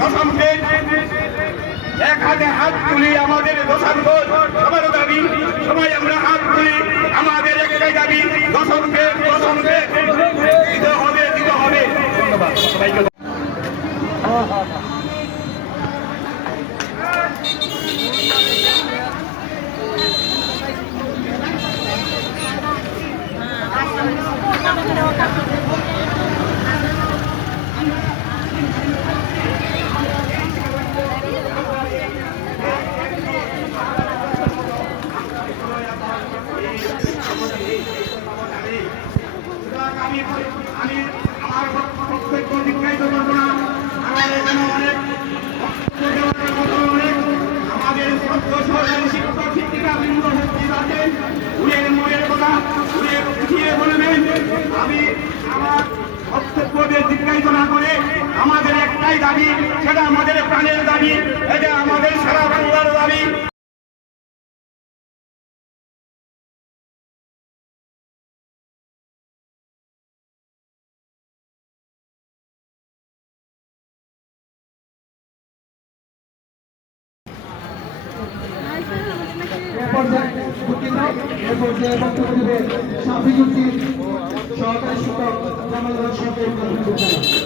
দশমকে এক হাতে হাত তুলি আমাদের দশমকে সবার দাবি, সবাই আমরা হাত তুলি, আমাদের একটাই দাবি, দশমকে দশমকে। আমি আমি আমার বক্তব্য না আমার এখানে অনেক অনেক আমাদের সত্য শিক্ষক বৃন্দ উপস্থিত আছে উড়ের মোড়ের কথা উড়ে আমি আমার বক্তব্যদের দীর্ঘায়িত না করে আমাদের একটাই দাবি, সেটা আমাদের প্রাণের সহকারী শিক্ষক জামাল সরকারি প্রাথমিক বিদ্যালয়।